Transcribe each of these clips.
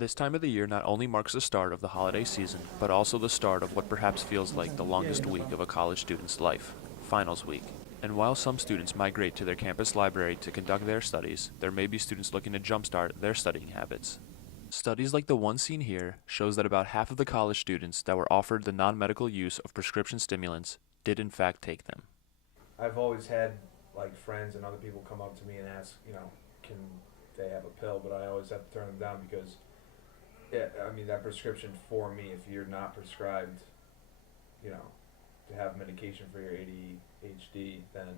This time of the year not only marks the start of the holiday season, but also the start of what perhaps feels like the longest week of a college student's life, finals week. And while some students migrate to their campus library to conduct their studies, there may be students looking to jumpstart their studying habits. Studies like the one seen here shows that about half of the college students that were offered the non-medical use of prescription stimulants did in fact take them. I've always had like friends and other people come up to me and ask, can they have a pill? But I always have to turn them down because, yeah, I mean that prescription for me, if you're not prescribed, you know, to have medication for your ADHD, then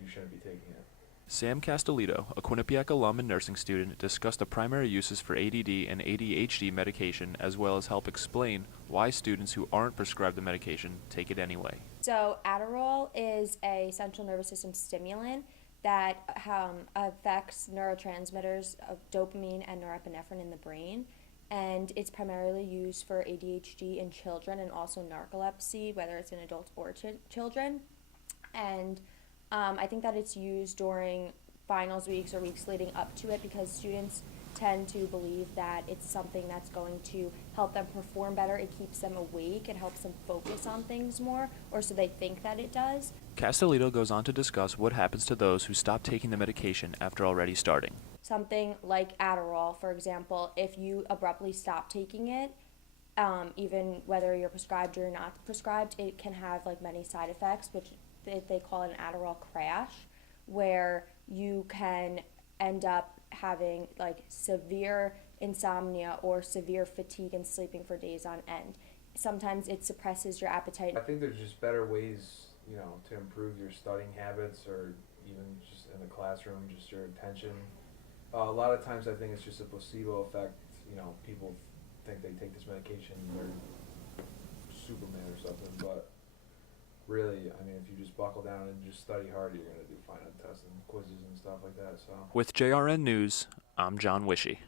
you shouldn't be taking it. Sam Castellito, a Quinnipiac alum and nursing student, discussed the primary uses for ADD and ADHD medication as well as help explain why students who aren't prescribed the medication take it anyway. So Adderall is a central nervous system stimulant that affects neurotransmitters of dopamine and norepinephrine in the brain. And it's primarily used for ADHD in children and also narcolepsy, whether it's in adults or children. And I think that it's used during finals weeks or weeks leading up to it because students tend to believe that it's something that's going to help them perform better. It keeps them awake. It helps them focus on things more, or so they think that it does. Castellito goes on to discuss what happens to those who stop taking the medication after already starting. Something like Adderall, for example, if you abruptly stop taking it, even whether you're prescribed or not prescribed, it can have like many side effects, which they call an Adderall crash, where you can end up having like severe insomnia or severe fatigue and sleeping for days on end. Sometimes it suppresses your appetite. I think there's just better ways, to improve your studying habits or even just in the classroom, just your attention. A lot of times I think it's just a placebo effect. People think they take this medication and they're Superman or something, but really, I mean, if you just buckle down and just study hard, you're going to do fine on tests and quizzes and stuff like that. So. With JRN News, I'm John Wishy.